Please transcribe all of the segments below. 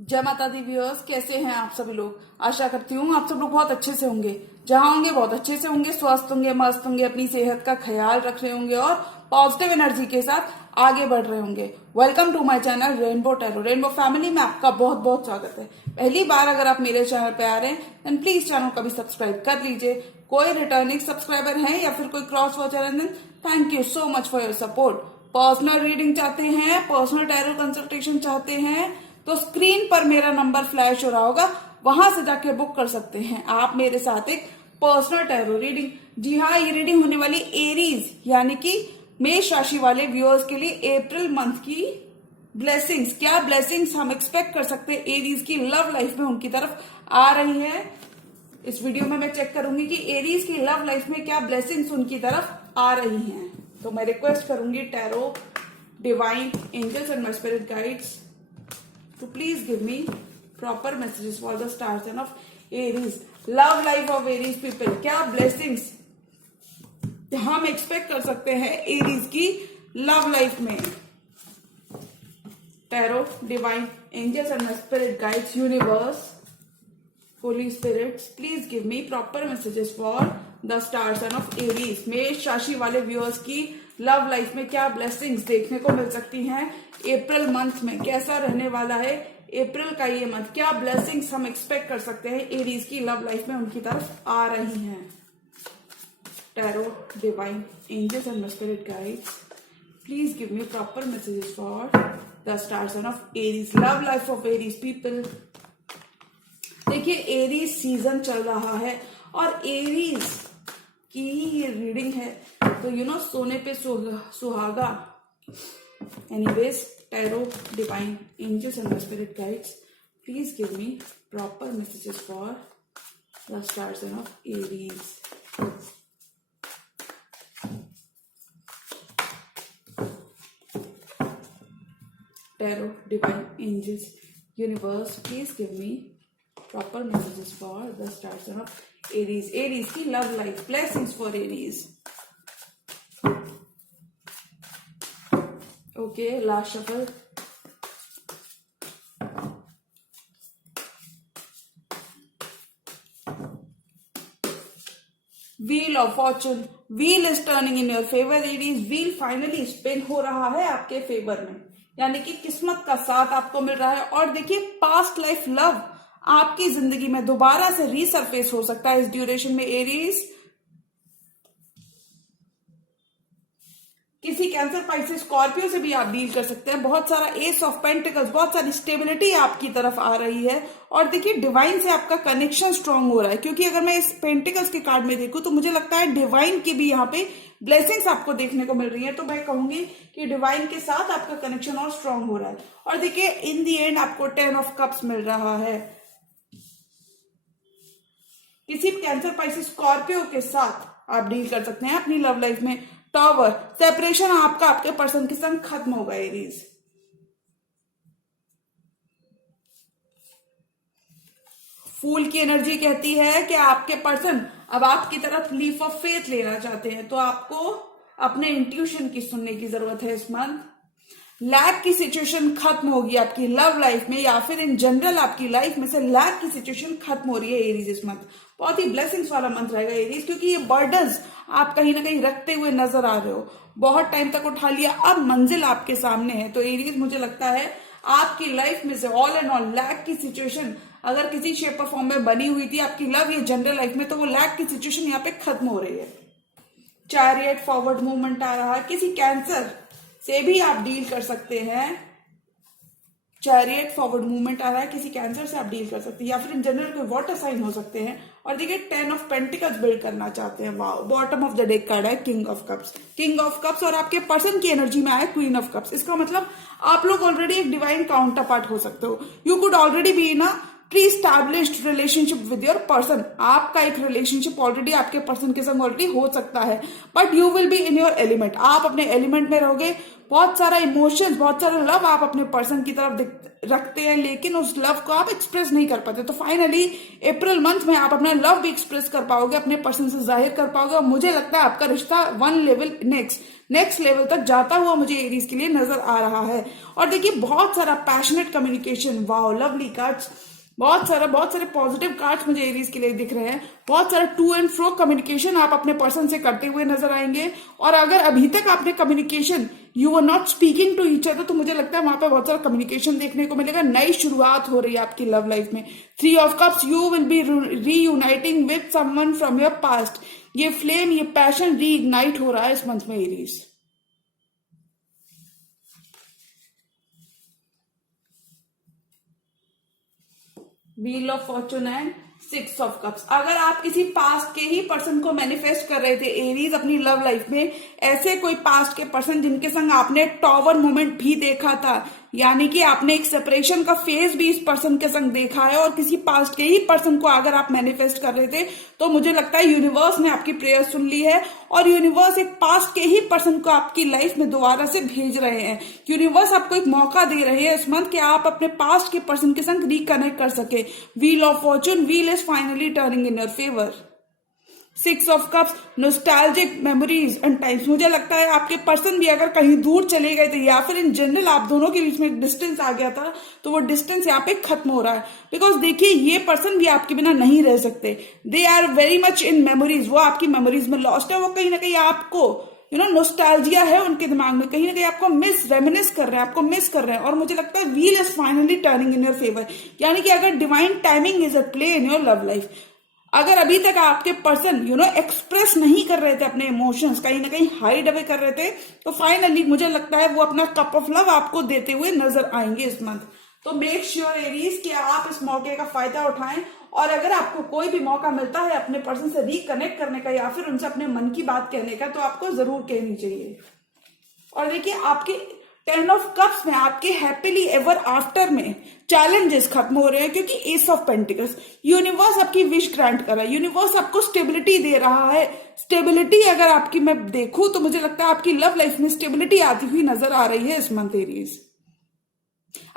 जय माता the viewers, कैसे हैं आप सभी लोग। आशा करती हूँ आप सब लोग बहुत अच्छे से होंगे। जहां होंगे बहुत अच्छे से होंगे, स्वस्थ होंगे, मस्त होंगे, अपनी सेहत का ख्याल रख रहे होंगे और पॉजिटिव एनर्जी के साथ आगे बढ़ रहे होंगे। Welcome to my channel Rainbow Tarot. Rainbow family में आपका बहुत बहुत स्वागत है। पहली बार अगर आप मेरे चैनल पे आ रहे हैं देन प्लीज चैनल को भी सब्सक्राइब कर लीजिए। कोई रिटर्निंग सब्सक्राइबर है या फिर कोई क्रॉस वॉचर है, thank you so much for your support. Personal reading चाहते हैं, पर्सनल टैरो कंसल्टेशन चाहते हैं तो स्क्रीन पर मेरा नंबर फ्लैश हो रहा होगा, वहां से जाके बुक कर सकते हैं आप मेरे साथ एक पर्सनल टैरो रीडिंग। जी हाँ, ये रीडिंग होने वाली एरीज यानी कि मेष राशि वाले व्यूअर्स के लिए अप्रैल मंथ की ब्लेसिंग्स। क्या ब्लेसिंग्स हम एक्सपेक्ट कर सकते हैं एरीज की लव लाइफ में उनकी तरफ आ रही है। इस वीडियो में मैं चेक करूंगी कि एरीज की लव लाइफ में क्या ब्लेसिंग्स उनकी तरफ आ रही हैं। तो मैं रिक्वेस्ट करूंगी tarot, divine angels and my spirit guides to please give me proper messages for the star sign of Aries. Love life of Aries people. क्या blessings हम एक्सपेक्ट कर सकते हैं एरीज की लव लाइफ में। Tarot, divine angels and spirit guides, universe, holy spirits, please give me proper messages for the star sign of Aries. मेष राशि वाले व्यूअर्स की लव लाइफ में क्या ब्लेसिंग्स देखने को मिल सकती हैं अप्रैल मंथ में। कैसा रहने वाला है अप्रैल का ये मंथ, क्या ब्लेसिंग्स हम एक्सपेक्ट कर सकते हैं एरीज की लव लाइफ में उनकी तरफ आ रही हैं। Tarot, divine angels and spirit guides, please give me proper messages for the star sign of Aries, love life of Aries people. देखिए, एरीज सीजन चल रहा है और एरीज की ही ये रीडिंग है, तो सोने पे सुहागा। Anyways, tarot, divine angels and spirit guides, please give me proper messages for the star sign of Aries. Tarot, divine angels, universe, please give me proper messages for the star sign of Aries. Aries की love life, blessings for Aries. Okay, last shuffle. Wheel of Fortune. Wheel is turning in your favor, Aries. Wheel finally spin हो रहा है आपके favour में, यानी कि किस्मत का साथ आपको मिल रहा है। और देखिए, पास्ट लाइफ लव आपकी जिंदगी में दोबारा से रीसरफेस हो सकता है इस ड्यूरेशन में एरीज। किसी कैंसर, पाइसेस, स्कॉर्पियो से भी आप डील कर सकते हैं। बहुत सारा एस ऑफ पेंटिकल्स, बहुत सारी स्टेबिलिटी आपकी तरफ आ रही है। और देखिए, डिवाइन से आपका कनेक्शन स्ट्रांग हो रहा है, क्योंकि अगर मैं इस पेंटिकल्स के कार्ड में देखूं तो मुझे लगता है डिवाइन की भी यहाँ पे ब्लेसिंग्स आपको देखने को मिल रही है। तो मैं कहूंगी कि डिवाइन के साथ आपका कनेक्शन और स्ट्रांग हो रहा है। और देखिए, इन दी एंड आपको 10 ऑफ कप्स मिल रहा है। किसी कैंसर, पाइसेस, स्कॉर्पियो के साथ आप डील कर सकते हैं अपनी लव लाइफ में। टॉवर, सेपरेशन आपका आपके पर्सन के संग खत्म होगा एरीज। फूल की एनर्जी कहती है कि आपके पर्सन अब आपकी तरफ लीफ ऑफ फेथ लेना चाहते हैं, तो आपको अपने इंट्यूशन की सुनने की जरूरत है इस मंथ। लैक की सिचुएशन खत्म होगी आपकी लव लाइफ में, या फिर इन जनरल आपकी लाइफ में से लैक की सिचुएशन खत्म हो रही है एरीज इस मंथ। बहुत ही ब्लेसिंग्स वाला मंथ रहेगा एरीज, क्योंकि ये बर्डन्स आप कहीं ना कहीं रखते हुए नजर आ रहे हो। बहुत टाइम तक उठा लिया, अब मंजिल आपके सामने है। तो एरीज, मुझे लगता है आपकी लाइफ में से ऑल एंड ऑल लैक की सिचुएशन अगर किसी शेप और फॉर्म में बनी हुई थी आपकी लव या जनरल लाइफ में, तो वो लैक की सिचुएशन यहाँ पे खत्म हो रही है। चैरियट, फॉरवर्ड मूवमेंट आ रहा है। किसी कैंसर से भी आप डील कर सकते हैं। चैरियट, फॉरवर्ड मूवमेंट आ रहा है, किसी कैंसर से आप डील कर सकते हैं, या फिर इन जनरल कोई वाटर साइन हो सकते हैं। और देखिए, 10 ऑफ पेंटिकल्स बिल्ड करना चाहते हैं। Wow, bottom of the deck card है king of cups. King of cups और आपके पर्सन की एनर्जी में आया क्वीन ऑफ कप्स। इसका मतलब आप लोग ऑलरेडी एक डिवाइन काउंटर पार्ट हो सकते हो। You could already be in a pre established relationship with your person. आपका एक रिलेशनशिप ऑलरेडी आपके पर्सन के संग ऑलरेडी हो सकता है, but you will be in your element. आप अपने एलिमेंट में रहोगे। बहुत सारा इमोशंस, बहुत सारा लव आप अपने पर्सन की तरफ रखते हैं, लेकिन उस लव को आप एक्सप्रेस नहीं कर पाते। तो फाइनली अप्रैल मंथ में आप अपना लव भी एक्सप्रेस कर पाओगे, अपने पर्सन से जाहिर कर पाओगे, और मुझे लगता है आपका रिश्ता one level next next level तक जाता हुआ मुझे एरीज के लिए नजर आ रहा है। और देखिए बहुत सारा passionate communication, wow lovely cards, बहुत सारे पॉजिटिव कार्ड्स मुझे एरीज के लिए दिख रहे हैं। बहुत सारा टू एंड फ्रो कम्युनिकेशन आप अपने पर्सन से करते हुए नजर आएंगे। और अगर अभी तक आपने communication, you are not speaking to each other, तो मुझे लगता है वहां पे बहुत सारा कम्युनिकेशन देखने को मिलेगा। नई शुरुआत हो रही है आपकी लव लाइफ में। 3 of cups, you will B reuniting with someone from your past. ये फ्लेम, ये पैशन रीइग्नाइट हो रहा है इस मंथ में Aries. Wheel of Fortune and 6 of cups. अगर आप किसी पास्ट के ही पर्सन को मैनिफेस्ट कर रहे थे एरीज अपनी लव लाइफ में, ऐसे कोई पास्ट के पर्सन जिनके संग आपने टॉवर मोमेंट भी देखा था, यानी कि आपने एक सेपरेशन का फेज भी इस पर्सन के संग देखा है, और किसी पास्ट के ही पर्सन को अगर आप मैनिफेस्ट कर रहे थे, तो मुझे लगता है यूनिवर्स ने आपकी प्रेयर सुन ली है और यूनिवर्स एक पास्ट के ही पर्सन को आपकी लाइफ में दोबारा से भेज रहे हैं। यूनिवर्स आपको एक मौका दे रहे हैं इस मंथ कि आप अपने पास्ट के पर्सन के संग रिकनेक्ट कर सके। Wheel of Fortune, wheel is finally turning in your favour. 6 of cups, nostalgic memories and times. मुझे लगता है आपके पर्सन भी अगर कहीं दूर चले गए थे या फिर इन जनरल आप दोनों के बीच में डिस्टेंस आ गया था, तो वो डिस्टेंस यहाँ पे खत्म हो रहा है। बिकॉज देखिए ये पर्सन भी आपके बिना नहीं रह सकते। They are very much in memories, वो आपकी मेमोरीज में लॉस्ट है। वो कहीं ना कहीं आपको नॉस्टैल्जिया है उनके दिमाग में, कहीं ना कहीं आपको रेमिनिस कर रहे हैं, आपको मिस कर रहे हैं। और मुझे लगता है wheel is finally turning in your favour, यानी कि अगर divine timing is at play in your love life. अगर अभी तक आपके पर्सन एक्सप्रेस नहीं कर रहे थे अपने इमोशंस, कहीं ना कहीं हाइड अवे कर रहे थे, तो फाइनली मुझे लगता है वो अपना कप ऑफ लव आपको देते हुए नजर आएंगे इस मंथ। तो मेक श्योर एरीज कि आप इस मौके का फायदा उठाएं, और अगर आपको कोई भी मौका मिलता है अपने पर्सन से रिकनेक्ट करने का या फिर उनसे अपने मन की बात कहने का, तो आपको जरूर कहनी चाहिए। और देखिए आपके 10 ऑफ कप्स में आपके हैप्पीली एवर आफ्टर में चैलेंजेस खत्म हो रहे हैं, क्योंकि एस ऑफ पेंटिकल्स, यूनिवर्स आपकी विश ग्रांट कर रहा है, यूनिवर्स आपको स्टेबिलिटी दे रहा है। स्टेबिलिटी अगर आपकी मैं देखूं तो मुझे लगता है आपकी लव लाइफ में स्टेबिलिटी आती हुई नजर आ रही है इस मंथ एरीज।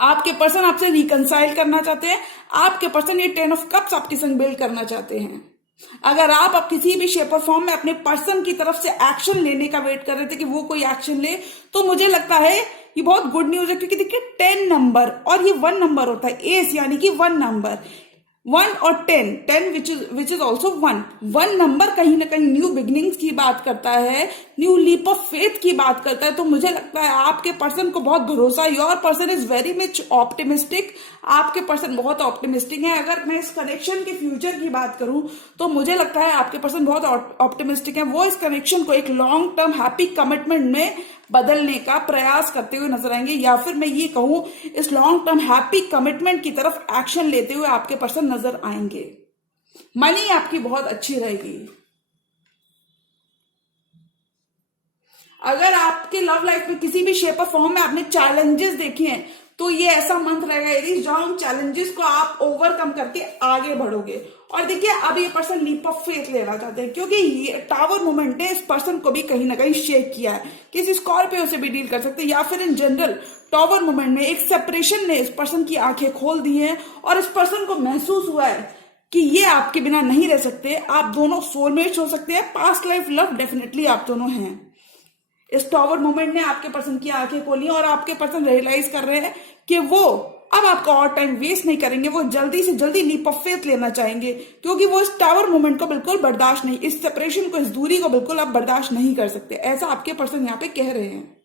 आपके पर्सन आपसे रिकंसाइल करना चाहते हैं, आपके पर्सन ये 10 ऑफ कप्स आपके संग बिल्ड करना चाहते हैं। अगर आप किसी भी शेप और फॉर्म में अपने पर्सन की तरफ से एक्शन लेने का वेट कर रहे थे कि वो कोई एक्शन ले, तो मुझे लगता है ये बहुत गुड न्यूज है। क्योंकि देखिए 10 नंबर और ये 1 नंबर होता है, एस यानी कि 1 नंबर, 1 और 10 विच इज ऑल्सो 1 नंबर कहीं ना कहीं न्यू बिगिनिंग्स की बात करता है, न्यू लीप ऑफ फेथ की बात करता है। तो मुझे लगता है आपके पर्सन को बहुत भरोसा, your person is very much optimistic, आपके पर्सन बहुत ऑप्टिमिस्टिक है। अगर मैं इस कनेक्शन के फ्यूचर की बात करूं तो मुझे लगता है आपके पर्सन बहुत ऑप्टिमिस्टिक है। वो इस कनेक्शन को एक लॉन्ग टर्म हैप्पी कमिटमेंट में बदलने का प्रयास करते हुए नजर आएंगे, या फिर मैं ये कहूं इस लॉन्ग टर्म हैप्पी कमिटमेंट की तरफ एक्शन लेते हुए आपके पर्सन नजर आएंगे। मनी आपकी बहुत अच्छी रहेगी। अगर आपके लव लाइफ में किसी भी शेप और फॉर्म में आपने चैलेंजेस देखे हैं, तो ये ऐसा मंथ रहेगा एरीज जहां उन चैलेंजेस को आप ओवरकम करके आगे बढ़ोगे। और देखिए अब ये पर्सन लीप ऑफ फेथ लेना चाहते हैं, क्योंकि ये टावर मोमेंट ने इस पर्सन को भी कहीं ना कहीं शेक किया है। किसी स्कॉर्पियो से भी डील कर सकते हैं, या फिर इन जनरल टावर मोमेंट में एक सेपरेशन ने इस पर्सन की आंखें खोल दी हैं, और इस पर्सन को महसूस हुआ है कि ये आपके बिना नहीं रह सकते। आप दोनों सोलमेट्स हो सकते हैं, पास्ट लाइफ लव डेफिनेटली आप दोनों हैं। इस टावर मोमेंट ने आपके पर्सन की आंखें खोली और आपके पर्सन रियलाइज कर रहे हैं कि वो अब आपका और टाइम वेस्ट नहीं करेंगे, वो जल्दी से जल्दी लीप ऑफ फेथ लेना चाहेंगे, क्योंकि वो इस टावर मोमेंट को बिल्कुल बर्दाश्त नहीं, इस सेपरेशन को, इस दूरी को बिल्कुल आप बर्दाश्त नहीं कर सकते। ऐसा आपके पर्सन यहाँ पे कह रहे हैं।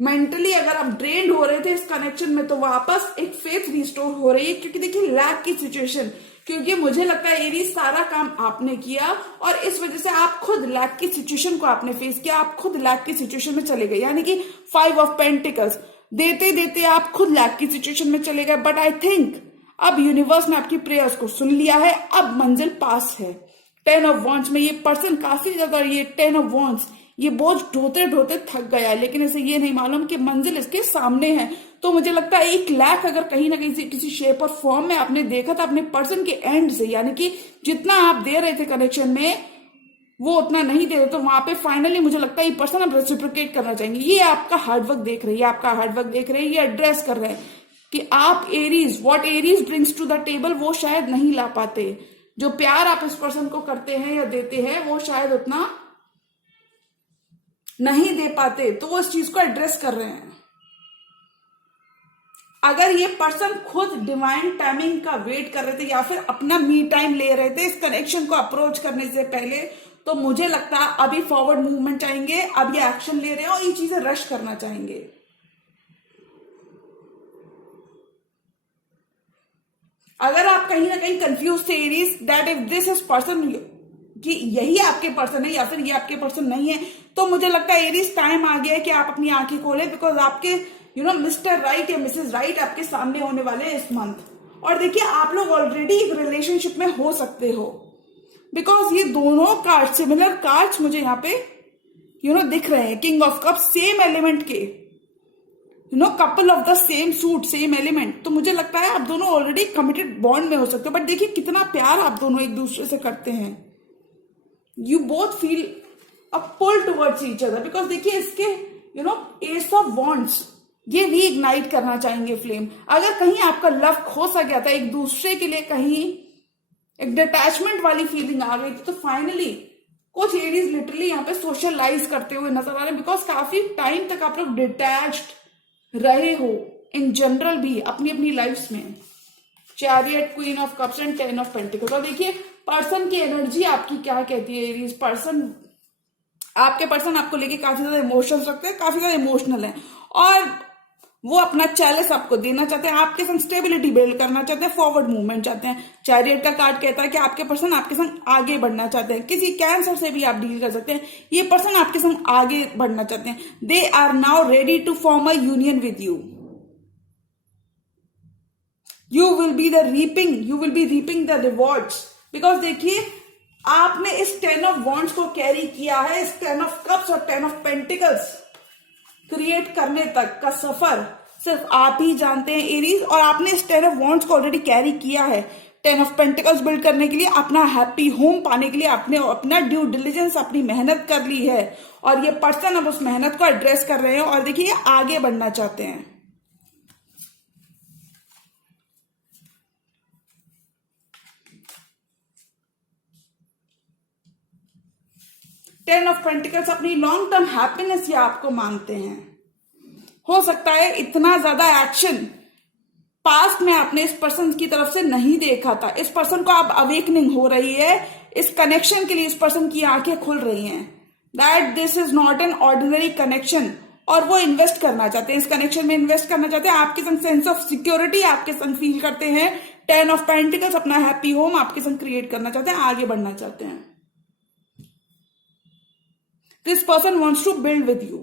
मेंटली अगर आप ड्रेन्ड हो रहे थे इस कनेक्शन में, तो वापस एक फेथ रिस्टोर हो रही है, क्योंकि देखिए लैक की सिचुएशन, क्योंकि मुझे लगता है एरीज सारा काम आपने किया और इस वजह से आप खुद लैक की सिचुएशन को आपने फेस किया, आप खुद लैक की सिचुएशन में चले गए, यानी कि 5 ऑफ पेंटिकल्स देते देते आप खुद लैक की सिचुएशन में चले गए। बट आई थिंक अब यूनिवर्स ने आपकी प्रेयर्स को सुन लिया है, अब मंजिल पास है। 10 ऑफ वॉन्ड्स में ये पर्सन काफी ज्यादा, ये 10 ऑफ वॉन्ड्स ये बोझ ढोते ढोते थक गया है, लेकिन इसे ये नहीं मालूम कि मंजिल इसके सामने है। तो मुझे लगता है एक लैक अगर कहीं ना कहीं से किसी शेप और फॉर्म में आपने देखा था अपने पर्सन के एंड से, यानी कि जितना आप दे रहे थे कनेक्शन में वो उतना नहीं दे रहे, तो वहां पे फाइनली मुझे लगता है ये पर्सन अब रेसिप्रोकेट करना चाहेंगे। ये आपका हार्डवर्क देख रहे हैं, आपका हार्डवर्क देख रहे हैं, ये एड्रेस कर रहे हैं कि आप Aries, what Aries brings to the table वो शायद नहीं ला पाते। जो प्यार आप इस पर्सन को करते हैं या देते हैं वो शायद उतना नहीं दे पाते तो वो इस चीज को एड्रेस कर रहे हैं। अगर ये पर्सन खुद डिवाइन टाइमिंग का वेट कर रहे थे या फिर अपना मी टाइम ले रहे थे इस कनेक्शन को अप्रोच करने से पहले, तो मुझे लगता है अभी फॉरवर्ड मूवमेंट चाहेंगे, अब ये एक्शन ले रहे हैं और ये चीजें रश करना चाहेंगे। अगर आप कहीं ना कहीं कंफ्यूज थे Aries that if this is person, कि यही आपके पर्सन है या फिर ये आपके पर्सन नहीं है, तो मुझे लगता है एरीज टाइम आ गया है कि आप अपनी आंखें खोलें, बिकॉज आपके मिस्टर राइट या मिसेज राइट आपके सामने होने वाले हैं इस मंथ। और देखिए आप लोग ऑलरेडी एक रिलेशनशिप में हो सकते हो, बिकॉज ये दोनों कार्ड सिमिलर कार्ड्स मुझे यहाँ पे दिख रहे हैं। King of cup same element के, couple of the same suit same element, तो मुझे लगता है आप दोनों ऑलरेडी कमिटेड बॉन्ड में हो सकते हो। बट देखिए कितना प्यार आप दोनों एक दूसरे से करते हैं। You both feel a pull towards each other, because देखिए इसके एस ऑफ वॉन्ड्स, ये रीइग्नाइट करना चाहेंगे फ्लेम। अगर कहीं आपका लव खो सा गया था एक दूसरे के लिए, कहीं एक डिटैचमेंट वाली फीलिंग आ गई थी, तो फाइनली कुछ एरीज लिटरली यहाँ पे सोशलाइज करते हुए नजर आ रहे हैं, बिकॉज काफी टाइम तक आप लोग डिटैच्ड रहे हो इन जनरल भी अपनी अपनी लाइफ्स में। Chariot, queen of cups and 10 of pentacles. और देखिए पर्सन की एनर्जी आपकी क्या कहती है एरीज। आपके पर्सन आपको लेके काफी ज्यादा इमोशंस रखते हैं, काफी ज्यादा इमोशनल है और वो अपना चैलेंज आपको देना चाहते हैं, आपके संग स्टेबिलिटी बिल्ड करना चाहते हैं, फॉरवर्ड मूवमेंट चाहते हैं। चैरियट का कार्ड कहता है कि आपके पर्सन आपके संग आगे बढ़ना चाहते हैं। किसी कैंसर से भी आप डील कर सकते हैं, ये पर्सन आपके संग आगे बढ़ना चाहते हैं। They are now ready to form a union with you. You will be reaping the rewards, because देखिए आपने इस 10 ऑफ वॉन्ड्स को कैरी किया है। इस 10 ऑफ कप्स और 10 ऑफ पेंटिकल्स क्रिएट करने तक का सफर सिर्फ आप ही जानते हैं एरीज, और आपने इस 10 ऑफ वॉन्ड्स को ऑलरेडी कैरी किया है। 10 ऑफ पेंटिकल्स बिल्ड करने के लिए, अपना हैप्पी होम पाने के लिए आपने अपना ड्यू डिलिजेंस, अपनी मेहनत कर ली है, और ये पर्सन अब उस मेहनत को एड्रेस कर रहे हैं और देखिए ये आगे बढ़ना चाहते हैं। टेन ऑफ पेंटिकल्स अपनी लॉन्ग टर्म हैप्पीनेस या आपको मानते हैं। हो सकता है इतना ज्यादा एक्शन पास्ट में आपने इस पर्सन की तरफ से नहीं देखा था। इस पर्सन को अब अवेकनिंग हो रही है, इस कनेक्शन के लिए इस पर्सन की आंखें खुल रही हैं that this is not an ordinary connection, और वो इन्वेस्ट करना चाहते हैं, इस कनेक्शन में इन्वेस्ट करना चाहते हैं। आपके संग सेंस ऑफ सिक्योरिटी आपके संग फील करते हैं। 10 ऑफ पेंटिकल्स अपना हैप्पी होम आपके संग क्रिएट करना चाहते हैं, आगे बढ़ना चाहते हैं। This person wants to build with you.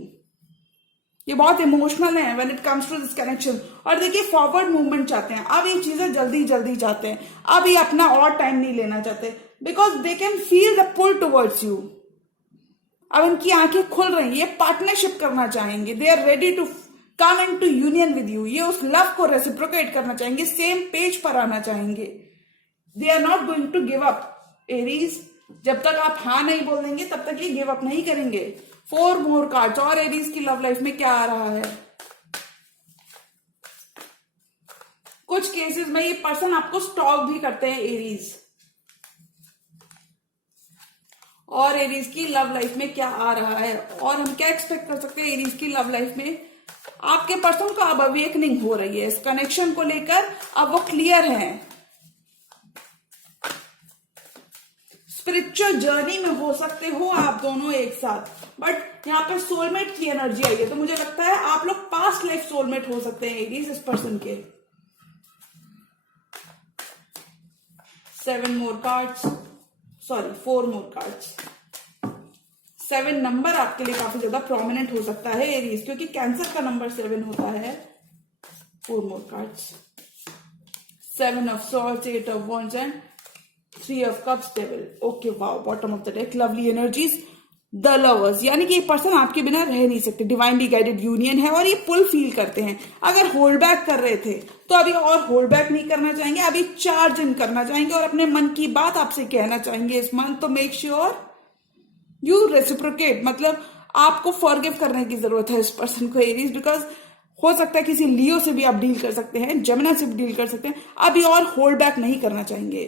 ये बहुत इमोशनल है when it comes to this connection, और देखिए फॉरवर्ड मूवमेंट चाहते हैं। अब ये चीजें जल्दी जल्दी चाहते हैं, अब ये अपना और टाइम नहीं लेना चाहते, because they can feel the pull towards you. अब इनकी आंखें खुल रही हैं, ये पार्टनरशिप करना चाहेंगे। They are ready to come in to union with you. ये उस लव को रेसिप्रोकेट करना चाहेंगे, सेम पेज पर आना चाहेंगे। They are not going to give up Aries. जब तक आप हाँ नहीं बोल देंगे तब तक ये गिव अप नहीं करेंगे। 4 मोर कार्ड्स। और एरीज की लव लाइफ में क्या आ रहा है? कुछ केसेस में ये पर्सन आपको स्टॉक भी करते हैं एरीज। और एरीज की लव लाइफ में क्या आ रहा है, और हम क्या एक्सपेक्ट कर सकते हैं एरीज की लव लाइफ में? आपके पर्सन को अब अवेकनिंग हो रही है इस कनेक्शन को लेकर, अब वो क्लियर है। स्पिरिचुअल जर्नी में हो सकते हो आप दोनों एक साथ, बट यहाँ पे सोलमेट की एनर्जी आई है, तो मुझे लगता है आप लोग पास्ट लाइफ सोलमेट हो सकते हैं एरीज इस पर्सन के। 4 मोर कार्ड्स। 7 नंबर आपके लिए काफी ज्यादा प्रोमिनेंट हो सकता है एरीज, क्योंकि कैंसर का नंबर 7 होता है। 4 more cards. 7 of swords, 8 of wands and 3 of cups, devil. Okay, wow, bottom of the deck, lovely energies. The lovers, यानी कि ये पर्सन आपके बिना रह नहीं सकते। डिवाइनली गाइडेड यूनियन है और ये पुल फील करते हैं। अगर होल्ड बैक कर रहे थे तो अभी और होल्ड बैक नहीं करना चाहेंगे, अभी चार्ज इन करना चाहेंगे और अपने मन की बात आपसे कहना चाहेंगे इस मंथ। तो मेक श्योर यू रेसिप्रोकेट, मतलब आपको फॉरगिव करने की जरूरत है इस पर्सन को एरीज, बिकॉज हो सकता है किसी लियो से भी आप डील कर सकते हैं, जेमिनी से भी डील कर सकते हैं। अभी और होल्ड बैक नहीं करना चाहेंगे।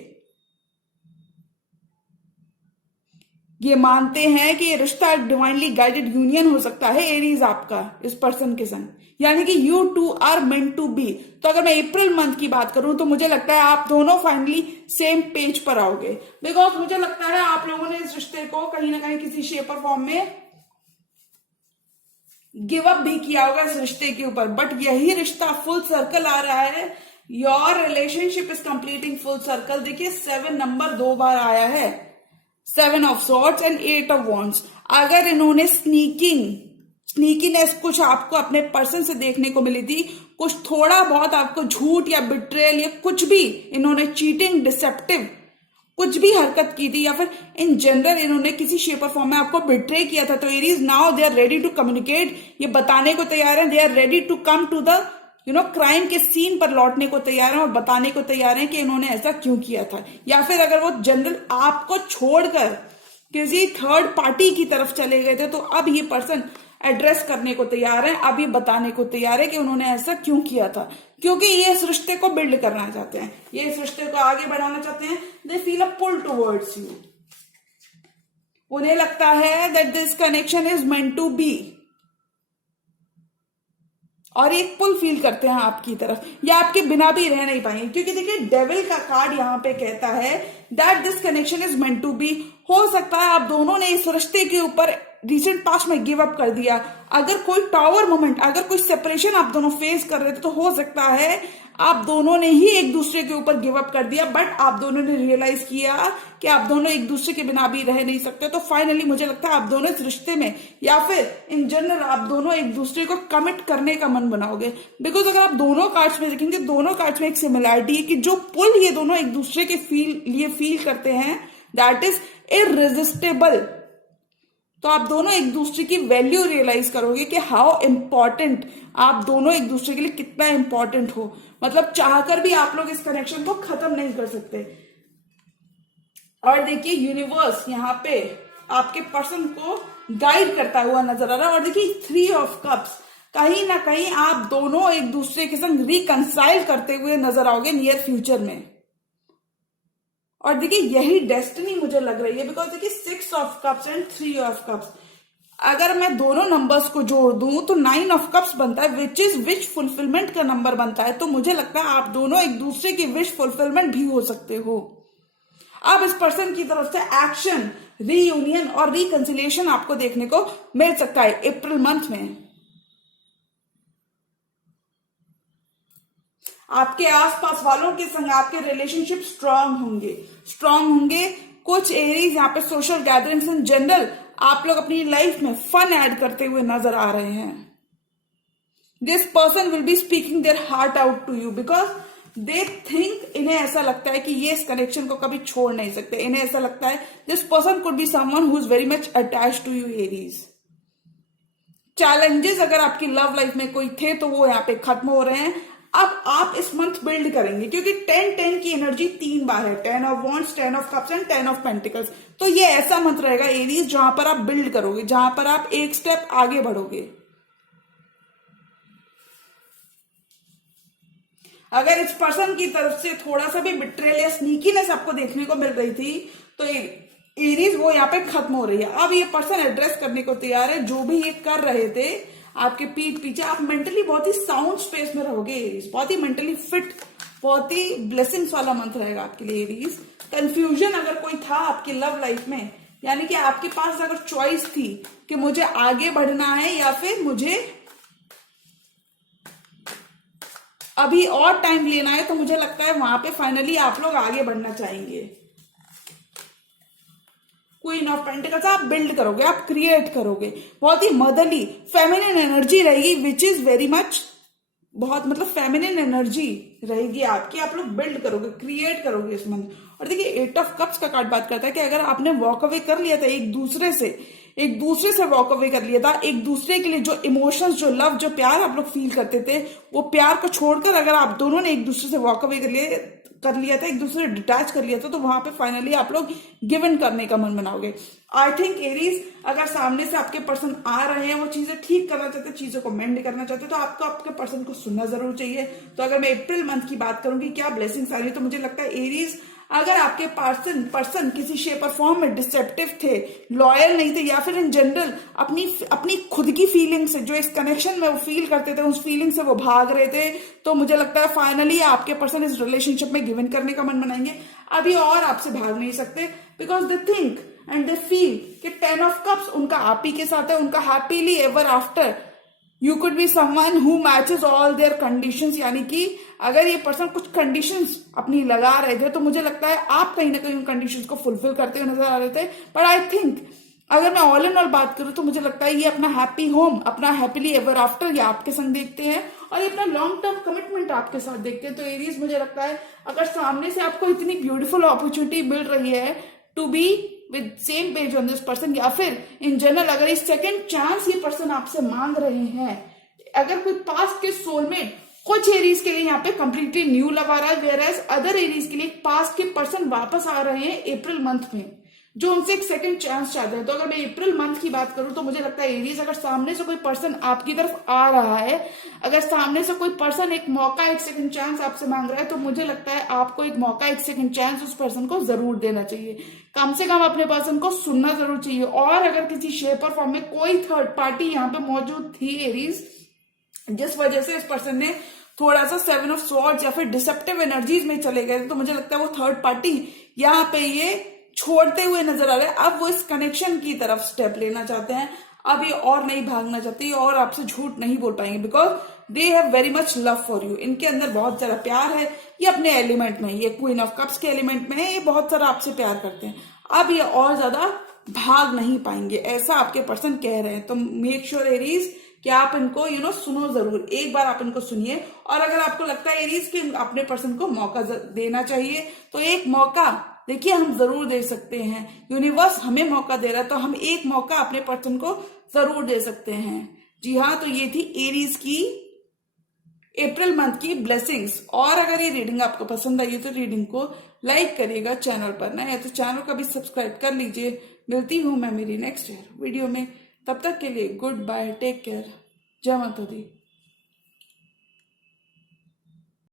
ये मानते हैं कि ये रिश्ता एक डिवाइनली गाइडेड यूनियन हो सकता है एरीज आपका इस पर्सन के संग, यानी कि you two are meant to be. तो अगर मैं अप्रैल मंथ की बात करूं तो मुझे लगता है आप दोनों फाइनली सेम पेज पर आओगे, बिकॉज मुझे लगता है आप लोगों ने इस रिश्ते को कहीं ना कहीं किसी शेप और फॉर्म में गिव अप भी किया होगा इस रिश्ते के ऊपर, बट यही रिश्ता फुल सर्कल आ रहा है। Your relationship is completing full circle. देखिए 7 नंबर 2 बार आया है, 7 of swords and 8 of wands. अगर इन्होंने स्नीकीनेस कुछ आपको अपने पर्सन से देखने को मिली थी, कुछ थोड़ा बहुत आपको झूठ या बिट्रेल या कुछ भी इन्होंने चीटिंग डिसेप्टिव कुछ भी हरकत की थी, या फिर इन जनरल इन्होंने किसी शेप और फॉर्म में आपको बिट्रे किया था, तो Aries now they are ready to communicate. ये बताने को तैयार है, they are ready to come to the crime के सीन पर लौटने को तैयार है और बताने को तैयार है कि इन्होंने ऐसा क्यों किया था। या फिर अगर वो जनरल आपको छोड़कर किसी थर्ड पार्टी की तरफ चले गए थे, तो अब ये पर्सन एड्रेस करने को तैयार है, अब ये बताने को तैयार है कि उन्होंने ऐसा क्यों किया था, क्योंकि ये इस रिश्ते को बिल्ड करना चाहते हैं, ये इस रिश्ते को आगे बढ़ाना चाहते हैं। They feel a pull towards you. उन्हें लगता है that this connection is meant to be, और एक पुल फील करते हैं आपकी तरफ, या आपके बिना भी रह नहीं पाएंगे, क्योंकि देखिए डेविल का कार्ड यहां पे कहता है that this connection is meant to be. हो सकता है आप दोनों ने इस रिश्ते के ऊपर रिसेंट पास्ट में गिव अप कर दिया। अगर कोई टावर मोमेंट, अगर कोई सेपरेशन आप दोनों फेस कर रहे थे, तो हो सकता है आप दोनों ने ही एक दूसरे के ऊपर गिव अप कर दिया, बट आप दोनों ने रियलाइज किया कि आप दोनों एक दूसरे के बिना भी रह नहीं सकते। तो फाइनली मुझे लगता है आप दोनों इस रिश्ते में, या फिर इन जनरल आप दोनों एक दूसरे को कमिट करने का मन बनाओगे। बिकॉज अगर आप दोनों कार्ड्स में देखेंगे, दोनों कार्ड्स में एक सिमिलरिटी है कि जो पुल ये दोनों एक दूसरे के लिए फील करते हैं, दैट इज इररेजिस्टेबल। तो आप दोनों एक दूसरे की वैल्यू रियलाइज करोगे कि हाउ इंपॉर्टेंट आप दोनों एक दूसरे के लिए कितना इंपॉर्टेंट हो। मतलब चाहकर भी आप लोग इस कनेक्शन को खत्म नहीं कर सकते। और देखिए यूनिवर्स यहाँ पे आपके पर्सन को गाइड करता हुआ नजर आ रहा है। और देखिए 3 ऑफ कप्स, कहीं ना कहीं आप दोनों एक दूसरे के संग रिकंसाइल करते हुए नजर आओगे नियर फ्यूचर में। और देखिए यही डेस्टिनी मुझे लग रही है, बिकॉज देखिए 6 of cups and 3 of cups, अगर मैं दोनों नंबर्स को जोड़ दूं तो 9 ऑफ कप्स बनता है, विच इज विश फुलफिलमेंट का नंबर बनता है। तो मुझे लगता है आप दोनों एक दूसरे की विश फुलफिलमेंट भी हो सकते हो। अब इस पर्सन की तरफ से एक्शन, रीयूनियन और रिकंसिलिएशन आपको देखने को मिल सकता है अप्रैल मंथ में। आपके आसपास वालों के संग आपके रिलेशनशिप स्ट्रांग होंगे। कुछ एरीज यहाँ पे सोशल गैदरिंग्स इन जनरल आप लोग अपनी लाइफ में फन ऐड करते हुए नजर आ रहे हैं। This person will be speaking their heart out to you, because they think, इन्हें ऐसा लगता है कि ये इस कनेक्शन को कभी छोड़ नहीं सकते। इन्हें ऐसा लगता है this person could be someone who is very much attached to you Aries. Challenges अगर आपकी लव लाइफ में कोई थे तो वो यहाँ पे खत्म हो रहे हैं। अब आप इस मंथ बिल्ड करेंगे, क्योंकि 10-10 की एनर्जी 3 बार है, 10 of wands, 10 of cups and 10 of pentacles. तो ये ऐसा मंथ रहेगा एरीज जहां पर आप बिल्ड करोगे, जहां पर आप एक स्टेप आगे बढ़ोगे। अगर इस पर्सन की तरफ से थोड़ा सा भी बिट्रेल या स्नीकीनेस आपको देखने को मिल रही थी, तो एरीज वो यहाँ पे खत्म हो रही है। अब ये पर्सन एड्रेस करने को तैयार है। जो भी ये कर रहे थे आपके पीठ पीछे, आप मेंटली बहुत ही साउंड स्पेस में रहोगे एरीज, बहुत ही मेंटली फिट, बहुत ही ब्लेसिंग्स वाला मंथ रहेगा आपके लिए एरीज। कंफ्यूजन अगर कोई था आपकी लव लाइफ में, यानी कि आपके पास अगर चॉइस थी कि मुझे आगे बढ़ना है या फिर मुझे अभी और टाइम लेना है, तो मुझे लगता है वहां पे फाइनली आप लोग आगे बढ़ना चाहेंगे। क्वीन ऑफ पेंटिकल्स आप बिल्ड करोगे, आप क्रिएट करोगे, बहुत ही मदरली फेमिनिन एनर्जी रहेगी, विच इज वेरी मच, बहुत मतलब फेमिनिन एनर्जी रहेगी आपकी। आप लोग बिल्ड करोगे, क्रिएट करोगे इस मंथ। और देखिए 8 ऑफ कप्स का कार्ड बात करता है कि अगर आपने वॉक अवे कर लिया था एक दूसरे से वॉक अवे कर लिया था, एक दूसरे के लिए जो इमोशंस, जो लव, जो प्यार आप लोग फील करते थे, वो प्यार को छोड़कर अगर आप दोनों ने एक दूसरे से वॉक अवे कर लिया था, एक दूसरे से डिटैच कर लिया था, तो वहां पे फाइनली आप लोग गिव इन करने का मन बनाओगे। आई थिंक एरीज अगर सामने से आपके पर्सन आ रहे हैं, वो चीजें ठीक करना चाहते हैं, चीजों को मेंड करना चाहते हैं, तो आपको आपके पर्सन को सुनना जरूर चाहिए। तो अगर मैं अप्रैल मंथ की बात करूंगी क्या ब्लेसिंग्स आ रही है, तो मुझे लगता है एरीज अगर आपके पर्सन किसी शेप और फॉर्म में डिसेप्टिव थे, लॉयल नहीं थे, या फिर इन जनरल अपनी खुद की फीलिंग से, जो इस कनेक्शन में वो फील करते थे, उस फीलिंग से वो भाग रहे थे, तो मुझे लगता है फाइनली आपके पर्सन इस रिलेशनशिप में गिव इन करने का मन बनाएंगे। अभी और आपसे भाग नहीं सकते, because they think and they feel कि 10 ऑफ कप्स उनका आप ही के साथ है, उनका happily ever after. You could be someone who matches all their conditions, यानी कि अगर ये पर्सन कुछ कंडीशंस अपनी लगा रहे थे, तो मुझे लगता है आप कहीं ना कहीं उन कंडीशंस को फुलफिल करते हुए नजर आ रहे थे। बट आई थिंक अगर मैं ऑल इन ऑल बात करूं तो मुझे लगता है ये अपना हैप्पी होम, अपना हैप्पीली एवर आफ्टर ये आपके संग देखते हैं, और ये अपना लॉन्ग टर्म कमिटमेंट आपके साथ देखते हैं। तो एरीज, मुझे लगता है अगर सामने से आपको इतनी ब्यूटीफुल अपॉर्चुनिटी मिल रही है to be with same page on this person, या फिर इन जनरल अगर इस सेकेंड चांस ये पर्सन आपसे मांग रहे हैं, अगर कोई पास्ट के सोलमेट, कुछ एरीज के लिए यहाँ पे कंप्लीटली न्यू लव आ रहा है, वेयर एज अदर एरीज के लिए पास्ट के पर्सन वापस आ रहे हैं अप्रैल मंथ में, जो उनसे एक सेकंड चांस चाहते हैं। तो अगर मैं अप्रैल मंथ की बात करूं तो मुझे लगता है एरीज, अगर सामने से कोई पर्सन आपकी तरफ आ रहा है, अगर सामने से कोई पर्सन एक मौका, एक सेकंड चांस आपसे मांग रहा है, तो मुझे लगता है आपको एक मौका, एक सेकंड चांस उस पर्सन को जरूर देना चाहिए। कम से कम अपने पर्सन को सुनना जरूर चाहिए। और अगर किसी शेप और फॉर्म में कोई थर्ड पार्टी यहाँ पे मौजूद थी एरीज, जिस वजह से इस पर्सन ने थोड़ा सा 7 ऑफ स्वॉर्ड्स या फिर डिसेप्टिव एनर्जीज में चले गए, तो मुझे लगता है वो थर्ड पार्टी यहाँ पे ये छोड़ते हुए नजर आ रहे हैं। अब वो इस कनेक्शन की तरफ स्टेप लेना चाहते हैं, अब ये और नहीं भागना चाहते, और आपसे झूठ नहीं बोल पाएंगे, because they have very much love for you. इनके अंदर बहुत सारा प्यार है, ये अपने एलिमेंट में, ये क्वीन ऑफ कप्स के एलिमेंट में है, ये बहुत सारा आपसे प्यार करते हैं। अब ये और ज्यादा भाग नहीं पाएंगे, ऐसा आपके पर्सन कह रहे हैं। तो मेक श्योर एरीज कि आप इनको सुनो जरूर, एक बार आप इनको सुनिए। और अगर आपको लगता है एरीज कि अपने पर्सन को मौका देना चाहिए, तो एक मौका देखिए हम जरूर दे सकते हैं। यूनिवर्स हमें मौका दे रहा है, तो हम एक मौका अपने पर्सन को जरूर दे सकते हैं। जी हाँ, तो ये थी एरीज की अप्रैल मंथ की ब्लेसिंग्स। और अगर ये रीडिंग आपको पसंद आई तो रीडिंग को लाइक करिएगा, चैनल पर नए है तो चैनल को भी सब्सक्राइब कर लीजिए। मिलती हूं मैं मेरी नेक्स्ट वीडियो में, तब तक के लिए गुड बाय, टेक केयर, जय माता दी।